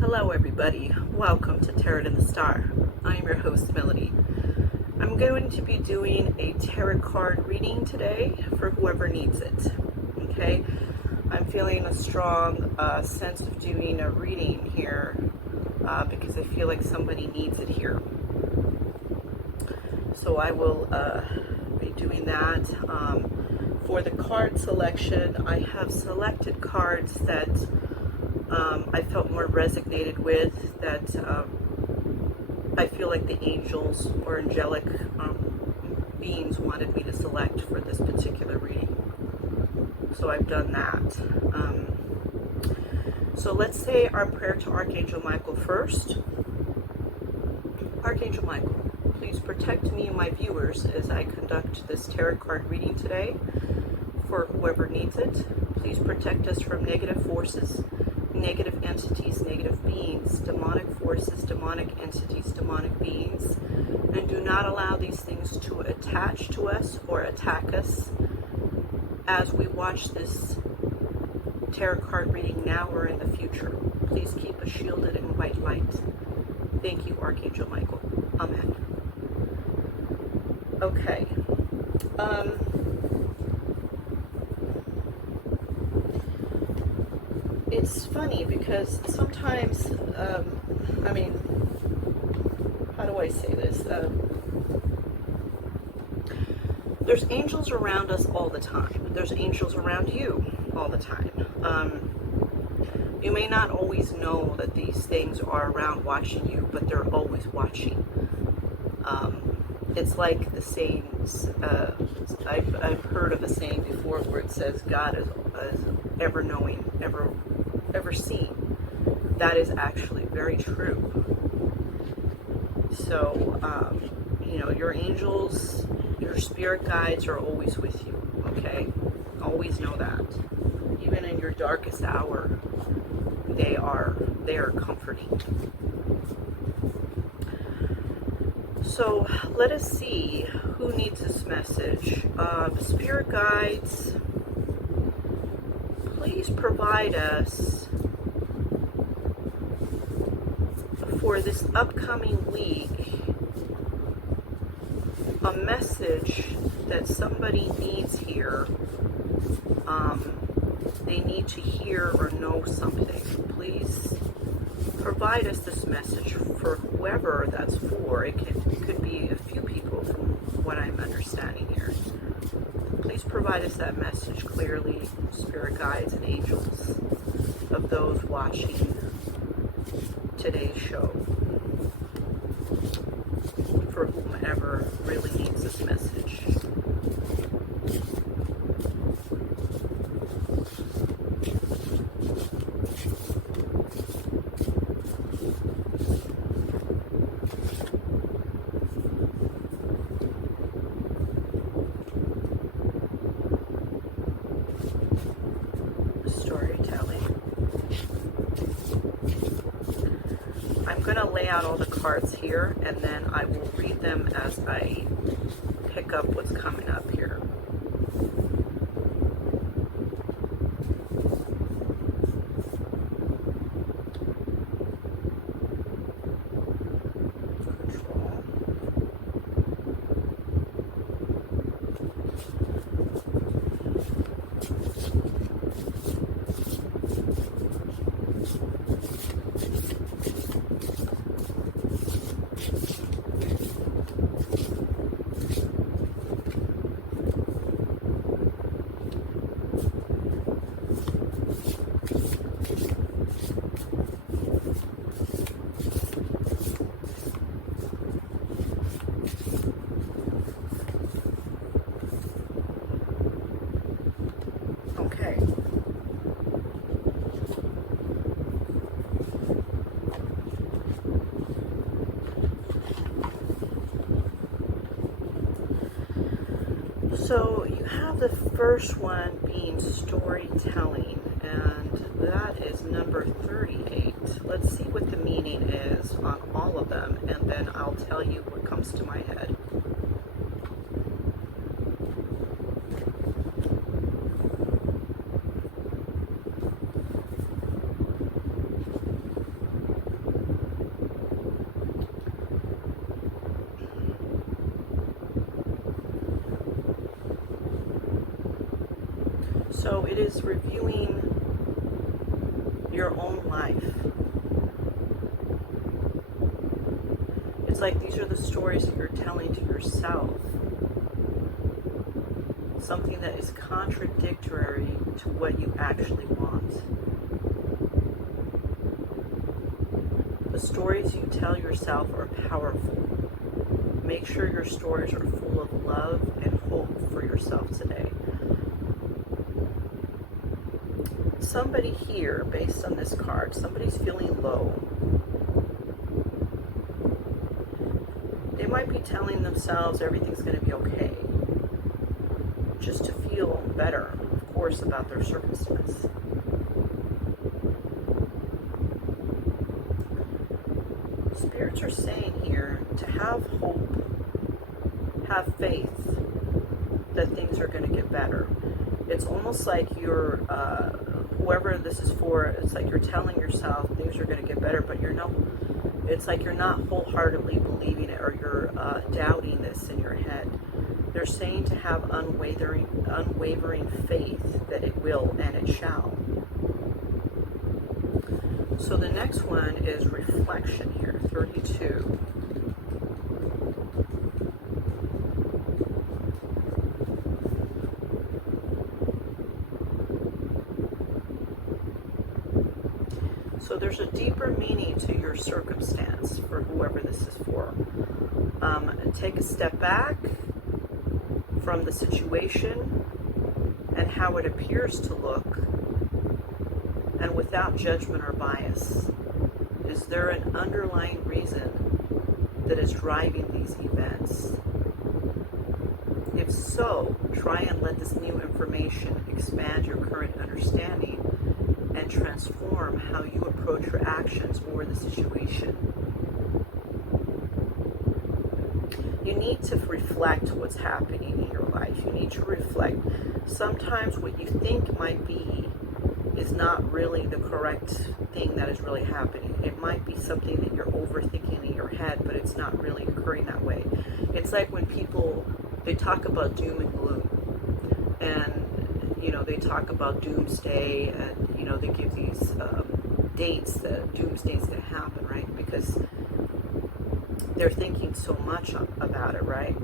Hello everybody, welcome to Tarot in the Star. I am your host Melody. I'm going to be doing a tarot card reading today for whoever needs it. Okay, I'm feeling a strong sense of doing a reading here because I feel like somebody needs it here. So I will be doing that. For the card selection, I have selected cards that I felt more resonated with, that I feel like the angels or angelic beings wanted me to select for this particular reading. So I've done that. So let's say our prayer to Archangel Michael first. Archangel Michael, please protect me and my viewers as I conduct this tarot card reading today for whoever needs it. Please protect us from negative forces, negative entities, negative beings, demonic forces, demonic entities, demonic beings, and do not allow these things to attach to us or attack us as we watch this tarot card reading now or in the future. Please keep us shielded in white light. Thank you, Archangel Michael. Amen. Okay. It's funny because sometimes, how do I say this? There's angels around us all the time. There's angels around you all the time. You may not always know that these things are around watching you, but they're always watching. It's like the sayings, I've heard of a saying before where it says God is ever knowing, ever seen. That is actually very true. So, your angels, your spirit guides are always with you, okay? Always know that. Even in your darkest hour, they are comforting. So let us see who needs this message. Spirit guides, please provide us for this upcoming week a message that somebody needs here. They need to hear or know something. Please provide us this message for whoever that's for. It could be a few people from what I'm understanding here. Please provide us that message clearly, spirit guides and angels of those watching today's show, for whomever really needs this message. I'm going to lay out all the cards here, and then I will read them as I pick up what's coming up here. Okay. So you have the first one being storytelling, and that is number 38. Let's see what the meaning is on all of them, and then I'll tell you what comes to my head. is reviewing your own life. It's like these are the stories that you're telling to yourself. Something that is contradictory to what you actually want. The stories you tell yourself are powerful. Make sure your stories are full of love and hope for yourself today. Somebody here, based on this card, somebody's feeling low. They might be telling themselves everything's going to be okay, just to feel better, of course, about their circumstance. Spirits are saying here to have hope, have faith that things are going to get better. It's almost like you're, whoever this is for, it's like you're telling yourself things are going to get better, but it's like you're not wholeheartedly believing it, or you're doubting this in your head. They're saying to have unwavering faith that it will and it shall. So the next one is reflection here, 32. So there's a deeper meaning to your circumstance for whoever this is for. Take a step back from the situation and how it appears to look, and without judgment or bias. Is there an underlying reason that is driving these events? If so, try and let this new information expand your current understanding and transform how you approach your actions or the situation. You need to reflect what's happening in your life. You need to reflect. Sometimes what you think might be is not really the correct thing that is really happening. It might be something that you're overthinking in your head, but it's not really occurring that way. It's like when people, they talk about doom and gloom, and they talk about doomsday, and they give these dates that doomsday's going to happen, right? Because they're thinking so much about it, right?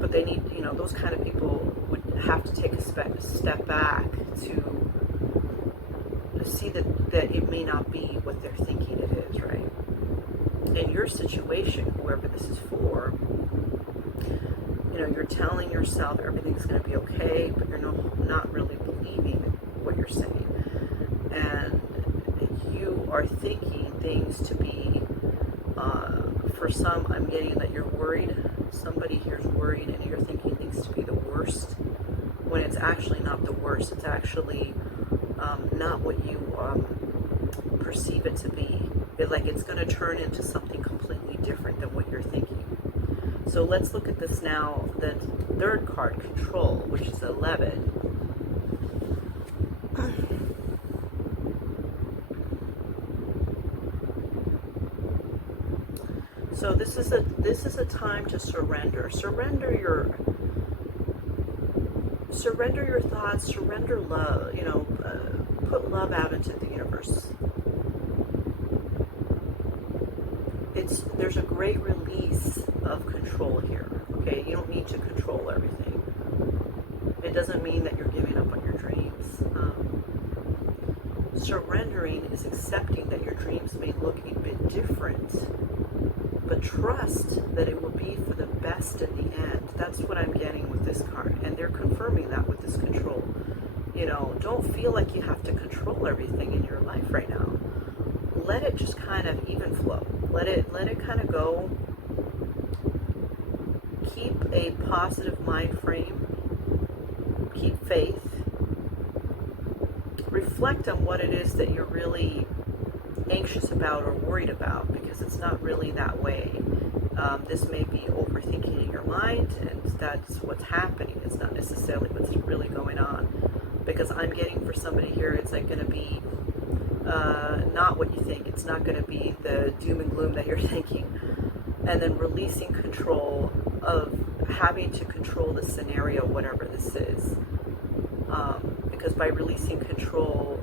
But they need, those kind of people would have to take a step back to see that it may not be what they're thinking it is, right? In your situation, whoever this is for, you're telling yourself everything's going to be okay, but you're not really believing what you're saying. And you are thinking things to be, for some, I'm getting that you're worried. Somebody here is worried, and you're thinking things to be the worst, when it's actually not the worst. It's actually not what you perceive it to be. It's going to turn into something completely different than what you're thinking. So let's look at this now. The third card, control, which is 11. So this is a time to surrender. Surrender your thoughts. Surrender love. Put love out into the universe. There's a great release of control here. Okay, you don't need to control everything. It doesn't mean that you're giving up on your dreams. Surrendering is accepting that your dreams may look a bit different, but trust that it will be for the best in the end. That's what I'm getting with this card, and they're confirming that with this control. Don't feel like you have to control everything in your life right now. Let it just kind of even flow. Let it kind of go. Keep a positive mind frame. Keep faith. Reflect on what it is that you're really anxious about or worried about, because it's not really that way. This may be overthinking in your mind, and that's what's happening. It's not necessarily what's really going on, because I'm getting for somebody here, it's like going to be not what you think. It's not going to be the doom and gloom that you're thinking. And then releasing control of having to control the scenario, whatever this is. because by releasing control,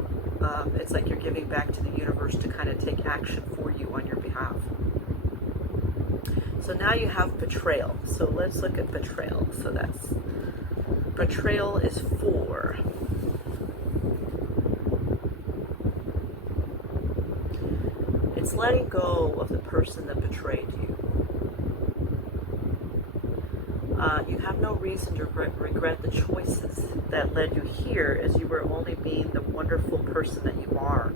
it's like you're giving back to the universe to kind of take action for you on your behalf. So now you have betrayal. So let's look at betrayal. So that's betrayal is 4. It's letting go of the person that betrayed you. You have no reason to regret the choices that led you here, as you were only being the wonderful person that you are.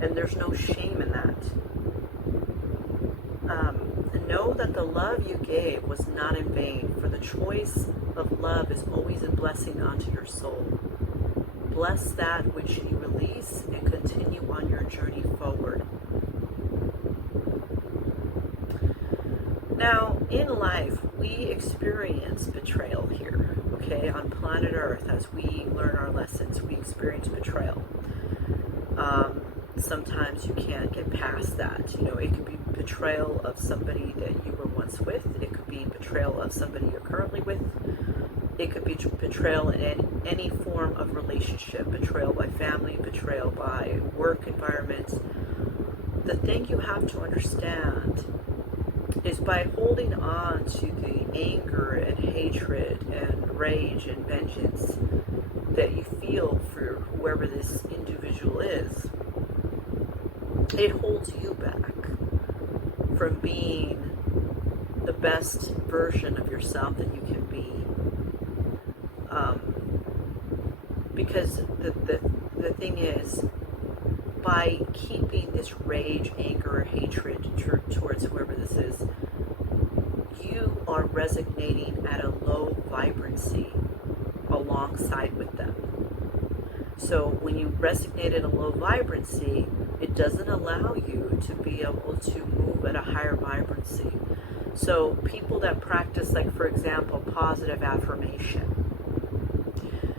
And there's no shame in that. Know that the love you gave was not in vain, for the choice of love is always a blessing onto your soul. Bless that which you release and continue on your journey forward. Now, in life, we experience betrayal here, okay? On planet Earth, as we learn our lessons, we experience betrayal. Sometimes you can't get past that. You know, it could be betrayal of somebody that you were once with. It could be betrayal of somebody you're currently with. It could be betrayal in any form of relationship. Betrayal by family, betrayal by work environment. The thing you have to understand is by holding on to the anger and hatred and rage and vengeance that you feel for whoever this individual is, it holds you back from being the best version of yourself that you can be. Because the thing is, by keeping this rage, anger, or hatred towards whoever this is, you are resonating at a low vibrancy alongside with them. So when you resonate at a low vibrancy, it doesn't allow you to be able to move at a higher vibrancy. So people that practice, like for example, positive affirmation.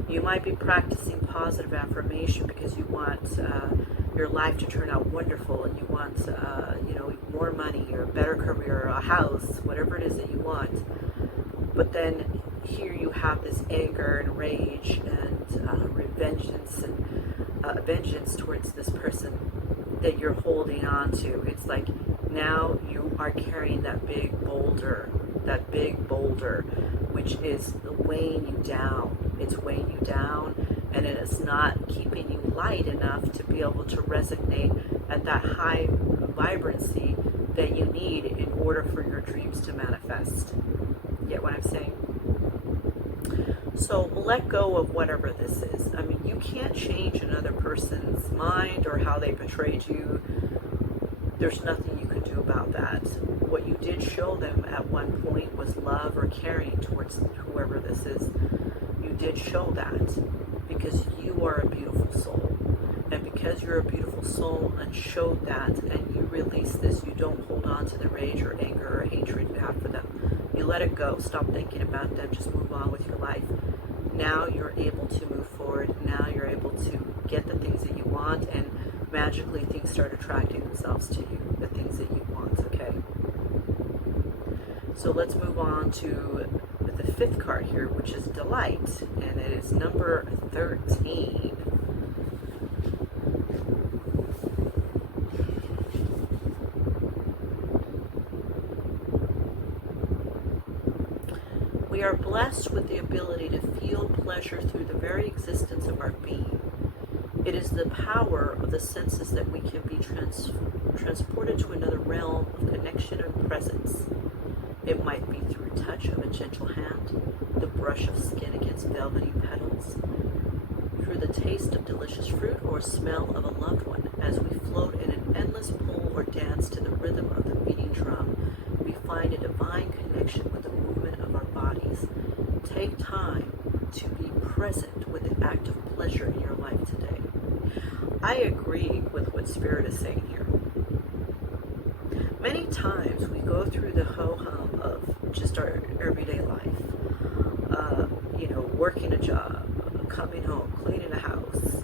You might be practicing positive affirmation because you want your life to turn out wonderful, and you want more money or a better career or a house, whatever it is that you want. But then here you have this anger and rage and vengeance and vengeance towards this person that you're holding on to. It's like now you are carrying that big boulder, which is weighing you down. It's weighing you down, and it is not keeping you light enough to be able to resonate at that high vibrancy that you need in order for your dreams to manifest. Get what I'm saying? So let go of whatever this is. I mean, you can't change another person's mind or how they betrayed you. There's nothing you can do about that. What you did show them at one point was love or caring towards whoever this is. You did show that because you are a beautiful soul. And because you're a beautiful soul and showed that, and you release this, you don't hold on to the rage or anger or hatred you have for them. You let it go. Stop thinking about them. Just move on with your life. Now you're able to move forward. Now you're able to get the things that you want, and magically things start attracting themselves to you, the things that you want, okay? So let's move on to the 5th card here, which is delight, and it is number 13. We are blessed with the ability to feel pleasure through the very existence of our being. It is the power of the senses that we can be transported to another realm of connection and presence. It might be through touch of a gentle hand, the brush of skin against velvety petals, through the taste of delicious fruit, or smell of a loved one. As we float in an endless pool or dance to the rhythm of the beating drum, we find a divine connection with the movement of our bodies. Take time to be present with the act of pleasure in your life today. I agree with what Spirit is saying here. Many times we go through the ho-hum of just our everyday life. Working a job, coming home, cleaning a house,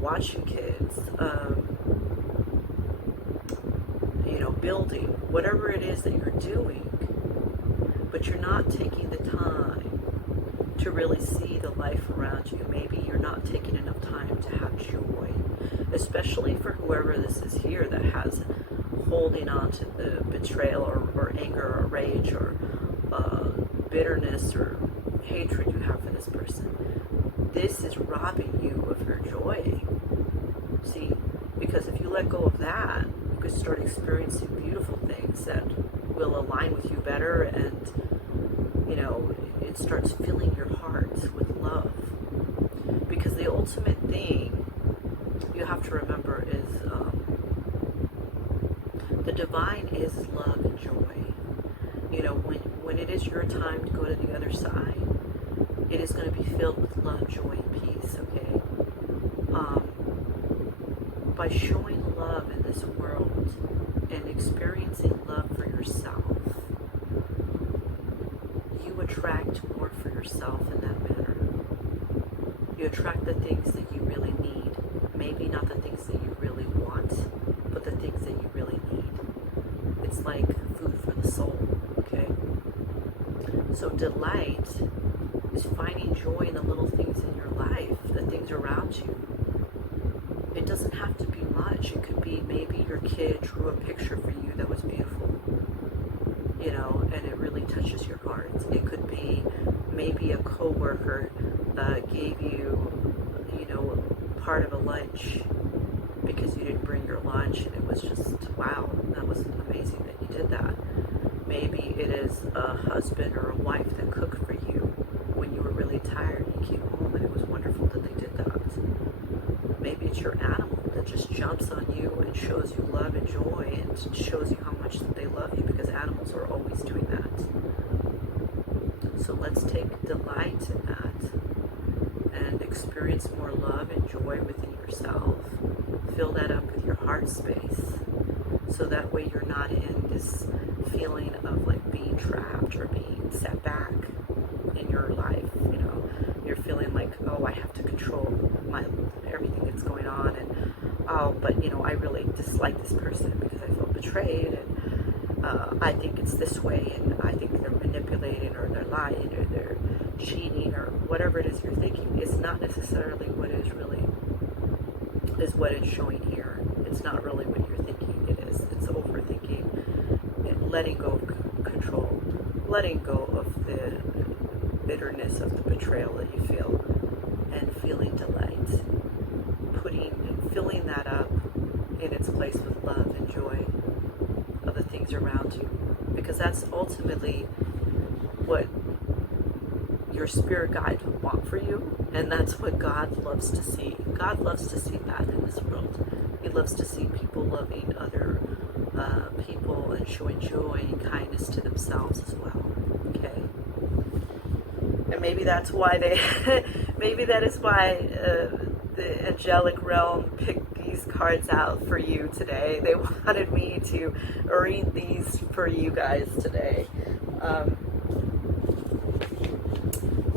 watching kids, building, whatever it is that you're doing, but you're not taking the time to really see the life around you. Maybe you're not taking enough time to have joy, especially for whoever this is here that has holding on to the betrayal or anger or rage or bitterness or hatred you have for this person. This is robbing you of your joy. See, because if you let go of that, you could start experiencing beautiful things that will align with you better, and it starts filling your heart with love. Because the ultimate thing you have to remember is the divine is love and joy. When it is your time to go to the other side, it is going to be filled with love, joy, and peace, okay? By showing love in this world and experiencing love for yourself, you attract more for yourself in that manner. You attract the things that you really need. Maybe not the things that you really want, but the things that you really need. It's like food for the soul, okay? So delight is finding joy in the little things in your life, the things around you. It doesn't have to be much. It could be maybe your kid drew a picture for you that was beautiful, and it really touches your heart. It could be maybe a coworker gave you, part of a lunch because you didn't bring your lunch, and it was just, wow, that was amazing that you did that. Maybe it is a husband or a wife that cooked for you when you were really tired and you came home, and it was wonderful that they did that. Maybe it's your animal that just jumps on you and shows you love and joy and shows you how much they love you, because animals are always doing that. So let's take delight in that and experience more love and joy within yourself. Fill that up with your heart space, so that way you're not in this feeling of like being trapped or being set back in your life. You're feeling like, oh, I have to control everything that's going on, and but I really dislike this person because I feel betrayed, and I think it's this way, and I think they're manipulating, or they're lying, or they're cheating, or whatever it is you're thinking. It's not necessarily what what it's showing here. It's not really what you're thinking it is. It's overthinking and letting go of control, letting go of the bitterness of the betrayal that you feel, and feeling delight, filling that up in its place with love and joy of the things around you, because that's ultimately what your spirit guide would want for you, and that's what God loves to see. God loves to see that in this world. He loves to see people loving other people and showing joy and kindness to themselves as well. Okay, and maybe that's why maybe that is why the angelic realm picked these cards out for you today. They wanted me to read these for you guys today.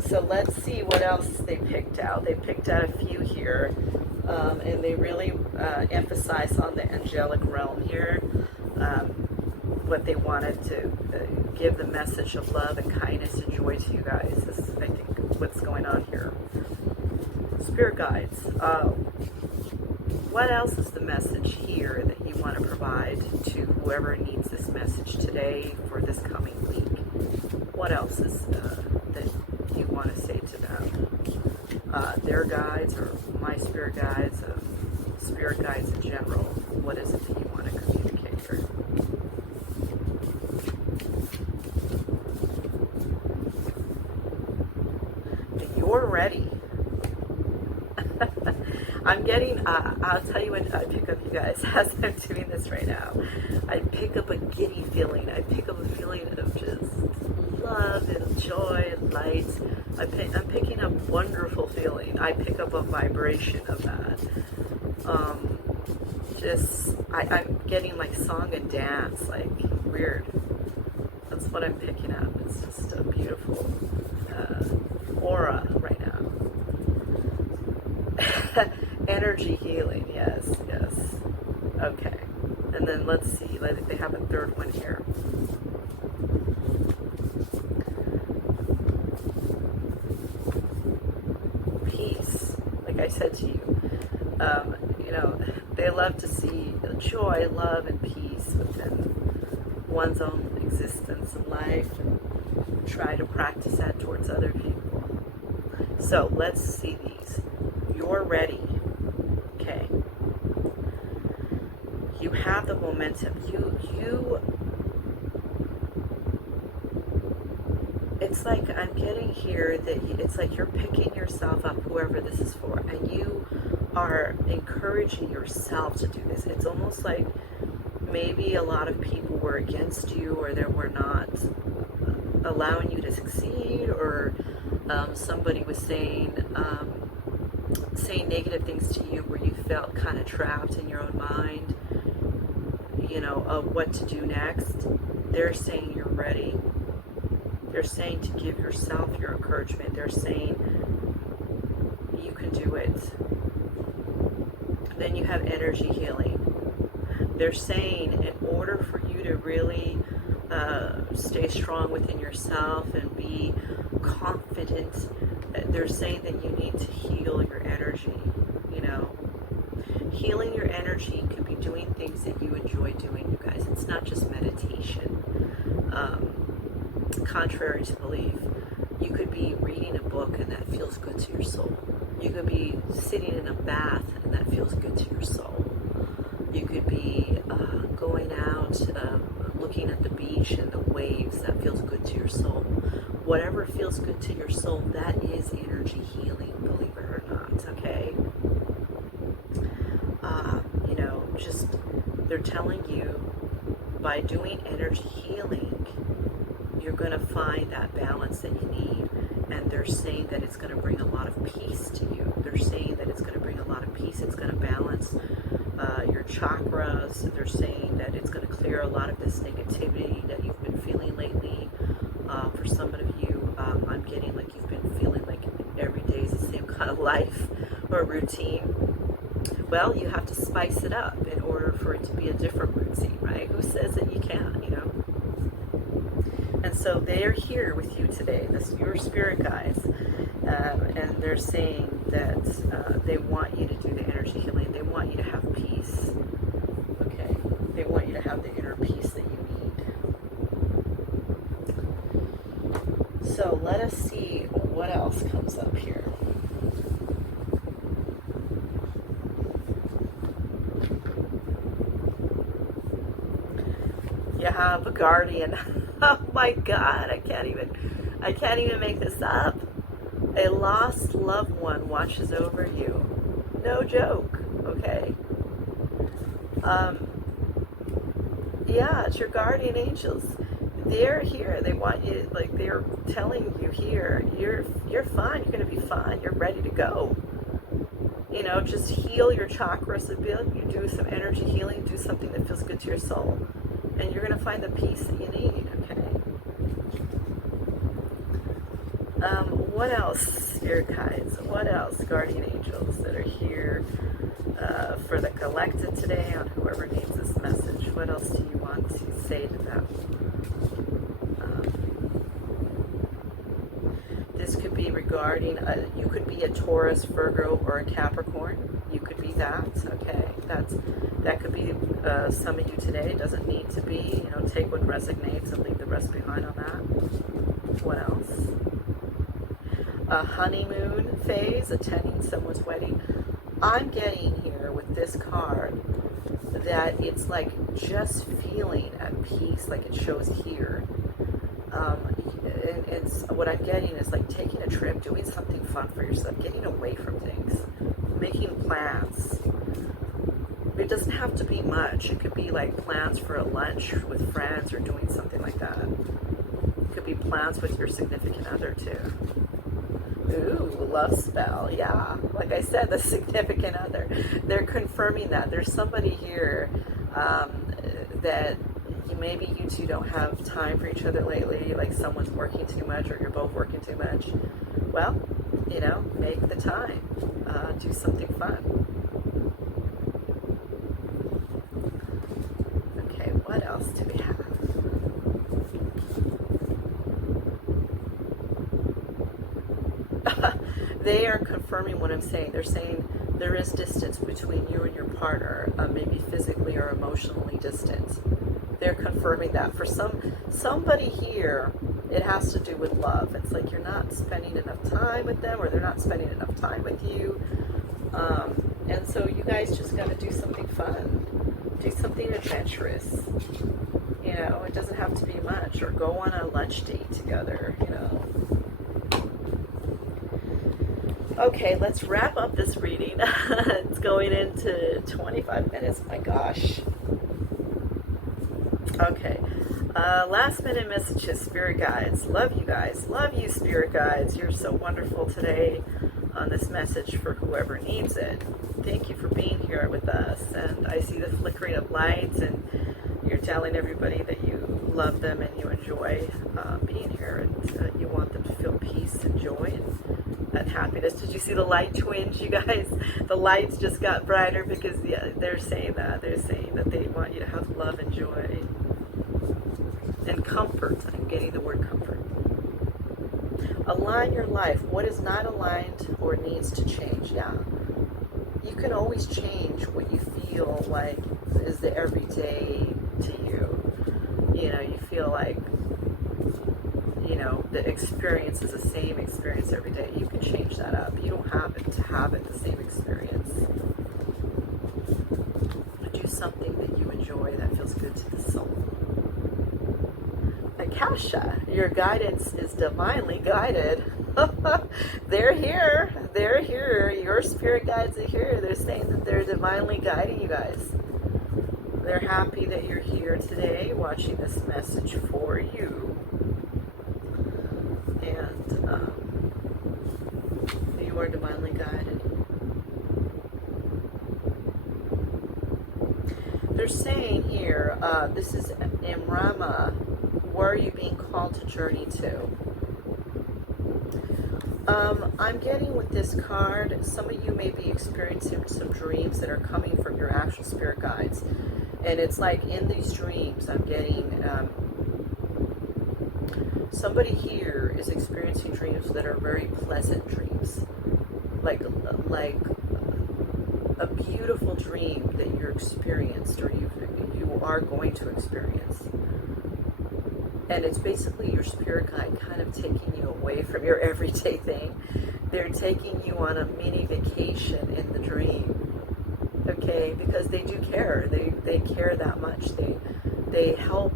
So let's see what else they picked out. They picked out a few here, and they really emphasize on the angelic realm here, what they wanted to give the message of love and kindness and joy to you guys is, I think, what's going on here. Spirit guides. What else is the message here that you want to provide to whoever needs this message today for this coming week? What else is that you want to say to them? Their guides, or my spirit guides in general. What is it that you want to communicate here? You're ready. I'm getting, I'll tell you when I pick up, you guys, as I'm doing this right now, I pick up a giddy feeling. I pick up a feeling of just love and joy and light. I'm picking up wonderful feeling. I pick up a vibration of that. I'm getting like song and dance, like weird. That's what I'm picking up. It's just a beautiful aura right now. Energy healing, yes. Okay. And then let's see, they have a third one here. said to you, you know, they love to see joy, love, and peace within one's own existence and life, and try to practice that towards other people. So let's see these. You're ready. Okay. You have the momentum. It's like I'm getting here that it's like you're picking yourself up, whoever this is for, and you are encouraging yourself to do this. It's almost like maybe a lot of people were against you, or they were not allowing you to succeed, or somebody was saying negative things to you where you felt kind of trapped in your own mind, you know, of what to do next. They're saying you're ready. They're saying to give yourself your encouragement. They're saying you can do it. Then you have energy healing. They're saying in order for you to really stay strong within yourself and be confident, they're saying that you need to heal your energy. You know, healing your energy could be doing things that you enjoy doing, you guys. It's not just meditation. Contrary to belief, you could be reading a book and that feels good to your soul. You could be sitting in a bath and that feels good to your soul. You could be going out, looking at the beach and the waves, that feels good to your soul. Whatever feels good to your soul, that is energy healing, believe it or not, okay? You know, just, they're telling you by doing energy healing, you're going to find that balance that you need. And they're saying that it's going to bring a lot of peace to you. They're saying that it's going to bring a lot of peace. It's going to balance your chakras. They're saying that it's going to clear a lot of this negativity that you've been feeling lately. For some of you, I'm getting like you've been feeling like every day is the same kind of life or routine. Well, you have to spice it up in order for it to be a different routine, right? Who says that you can't, you know? And so they're here with you today, your spirit guides, and they're saying that they want you to do the energy healing. They want you to have peace. Okay, they want you to have the inner peace that you need. So let us see what else comes up here. You have a guardian. Oh my God, I can't even make this up. A lost loved one watches over you. No joke, okay? Yeah, it's your guardian angels. They're here. They want you, like they're telling you here, you're fine, you're gonna be fine, you're ready to go. You know, just heal your chakras a bit. You do some energy healing, do something that feels good to your soul, and you're gonna find the peace that you need, okay? What else, spirit guides? What else, guardian angels that are here for the collective today on whoever needs this message? What else do you want to say to them? This could be regarding, you could be a Taurus, Virgo, or a Capricorn. You could be that, okay? That could be some of you today. It doesn't need to be, you know, take what resonates and leave the rest behind on that. What else? A honeymoon phase, attending someone's wedding. I'm getting here with this card that it's like just feeling at peace, like it shows here. And what I'm getting is like taking a trip, doing something fun for yourself, getting away from things, making plans. It doesn't have to be much. It could be like plans for a lunch with friends or doing something like that. It could be plans with your significant other too. Ooh, love spell, yeah. Like I said, the significant other. They're confirming that. There's somebody here that maybe you two don't have time for each other lately, like someone's working too much or you're both working too much. Well, you know, make the time. Do something fun. Okay, what else do we have? they are confirming what I'm saying. They're saying there is distance between you and your partner, maybe physically or emotionally distant. They're confirming that. For somebody here, it has to do with love. It's like you're not spending enough time with them, or they're not spending enough time with you. And so you guys just got to do something fun. Do something adventurous. You know, it doesn't have to be much. Or go on a lunch date together, you know. Okay, let's wrap up this reading. It's going into 25 minutes. My gosh. Okay. Last minute messages, spirit guides. Love you guys. Love you, spirit guides. You're so wonderful today on this message for whoever needs it. Thank you for being here with us. And I see the flickering of lights, and you're telling everybody that you love them and you enjoy being here, and you want them to feel peace and joy and happiness. Did you see the light twinge, you guys? The lights just got brighter because they're saying that. They're saying that they want you to have love and joy and comfort. I'm getting the word comfort. Align your life. What is not aligned or needs to change? Yeah. You can always change what you feel like is the everyday to you. You know, you feel like, you know, the experience is the same experience every day. You can change that up. You don't have it to have it the same experience. Do something that you enjoy that feels good to the soul. Akasha, your guidance is divinely guided. They're here. They're here. Your spirit guides are here. They're saying that they're divinely guiding you guys. They're happy that you're here today watching this message for you. And you are divinely guided. They're saying here, this is Imrama. Where are you being called to journey to? I'm getting with this card, some of you may be experiencing some dreams that are coming from your actual spirit guides. And it's like in these dreams, I'm getting, somebody here is experiencing dreams that are very pleasant dreams. Like a beautiful dream that you're experienced, or you are going to experience. And it's basically your spirit guide kind of taking you away from your everyday thing. They're taking you on a mini vacation in the dream. Okay, because they do care. They care that much. They help,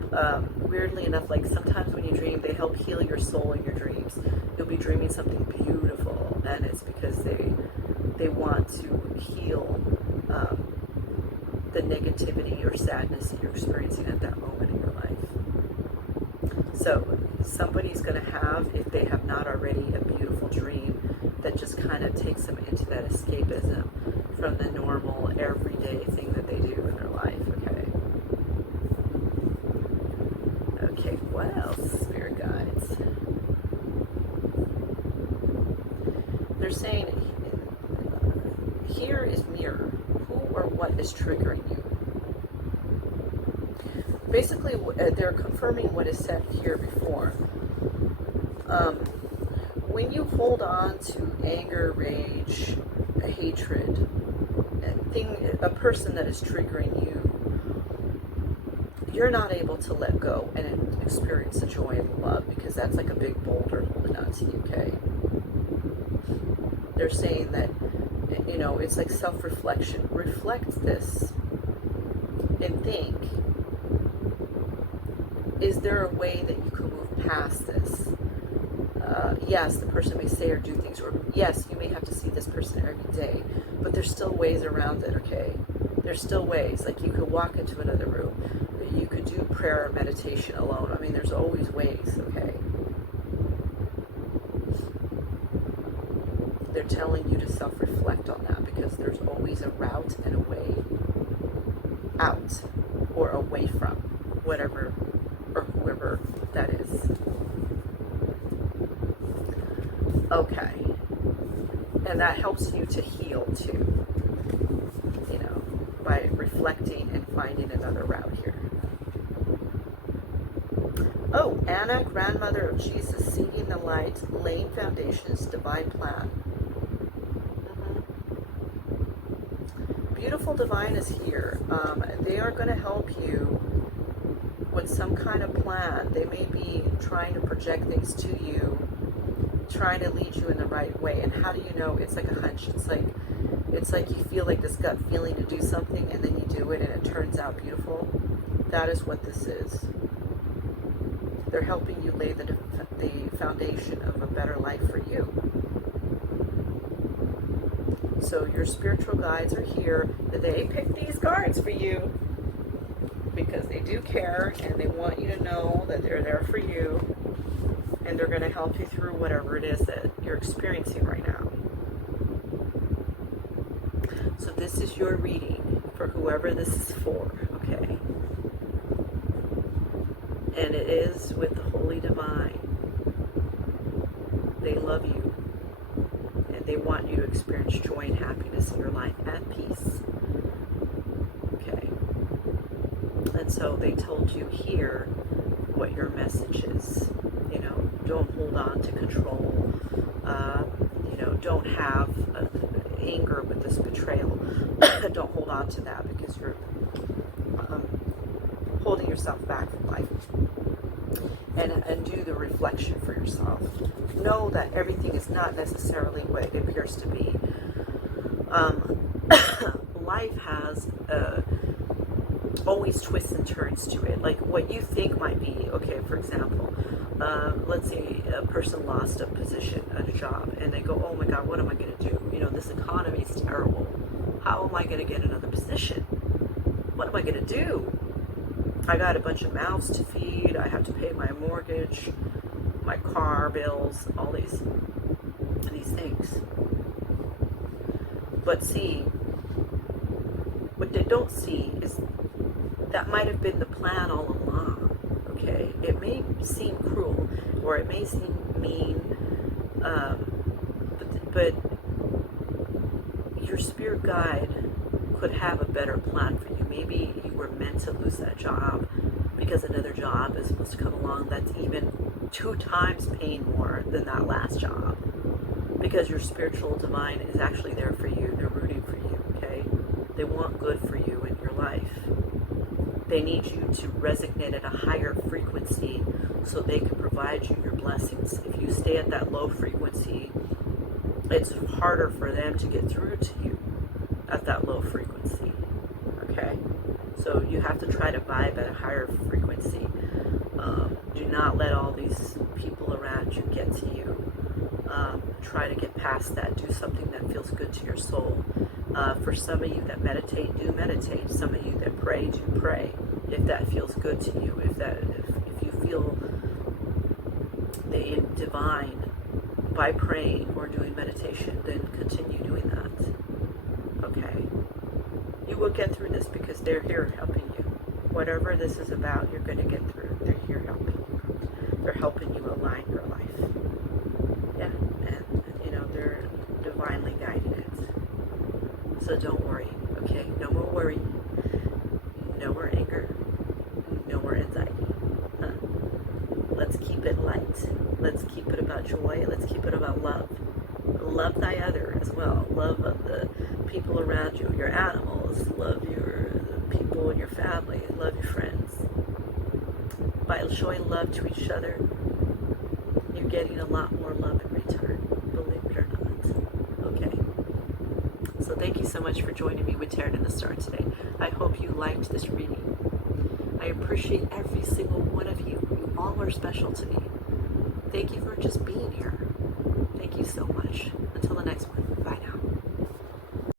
weirdly enough, like sometimes when you dream, they help heal your soul in your dreams. You'll be dreaming something beautiful, and it's because they want to heal the negativity or sadness that you're experiencing at that moment in your life. So somebody's going to have, if they have not already, a beautiful dream that just kind of takes them into that escapism from the normal, everyday thing that they do in their life, okay? Okay, what else, spirit guides? They're saying, here is mirror. Who or what is triggering you? Basically, they're confirming what is said here before. When you hold on to anger, rage, hatred, a person that is triggering you, you're not able to let go and experience the joy and the love, because that's like a big boulder holding on to you, okay? They're saying that, you know, it's like self-reflection. Reflect this and think, is there a way that you can move past this? Yes, the person may say or do things, or yes, you may have to see this person every day, but there's still ways around it, okay? There's still ways. Like you could walk into another room, you could do prayer or meditation alone. I mean, there's always ways, okay? They're telling you to self-reflect on that, because there's always a route and a way out or away from whatever or whoever that is. Okay. And that helps you to heal too, you know, by reflecting and finding another route here. Oh, Anna, grandmother of Jesus, seeking the light, laying foundations, divine plan. beautiful divine is here. They are going to help you with some kind of plan. They may be trying to project things to you, trying to lead you in the right way. And how do you know? It's like a hunch. It's like you feel like this gut feeling to do something, and then you do it and it turns out beautiful. That is what this is. They're helping you lay the foundation of a better life for you. So your spiritual guides are here. They pick these cards for you because they do care, and they want you to know that they're there for you, and they're going to help you through whatever it is that you're experiencing right now. So this is your reading for whoever this is for, okay? And it is with the Holy Divine. They love you, and they want you to experience joy and happiness in your life and peace. Okay. And so they told you here what your message is. You know, don't hold on to control. Don't have anger with this betrayal. Don't hold on to that, because you're holding yourself back from life. And do the reflection for yourself. Know that everything is not necessarily what it appears to be. Life has always twists and turns to it. Like what you think might be, okay, for example, let's say a person lost a position at a job, and they go, oh my God, what am I going to do? You know, this economy is terrible. How am I going to get another position? What am I going to do? I got a bunch of mouths to feed. I have to pay my mortgage, my car bills, all these things. But see, what they don't see is that might have been the plan all along, okay? It may seem cruel, or it may seem mean, but your spirit guide could have a better plan for you. Maybe you were meant to lose that job because another job is supposed to come along that's even 2 times paying more than that last job. Because your spiritual divine is actually there for you. They're rooting for you, okay? They want good for you in your life. They need you to resonate at a higher frequency so they can provide you your blessings. If you stay at that low frequency, it's harder for them to get through to you at that low frequency, okay? So you have to try to vibe at a higher frequency. Do not let all these people around you get to you. Try to get past that. Do something that feels good to your soul. For some of you that meditate, do meditate. Some of you that pray, do pray. If that feels good to you, if you feel the divine by praying or doing meditation, then continue doing that. Okay? You will get through this because they're here helping you. Whatever this is about, you're going to get through. They're here helping you. They're helping you align your life. Yeah, and they're divinely guiding it. So don't worry, okay? No more worry. No more anger. No more anxiety. Let's keep it light. Let's keep it about joy. Let's keep it about love. Love thy other as well. Love of the people around you, your animals. Love your people in your family. Love your friends. By showing love to each other, you're getting a lot more love in return, believe it or not. Okay? So thank you so much for joining me with Tarot and the Star today. I hope you liked this reading. I appreciate every single one of you. You all are special to me. Thank you for just being here. Thank you so much. Until the next one. Bye now.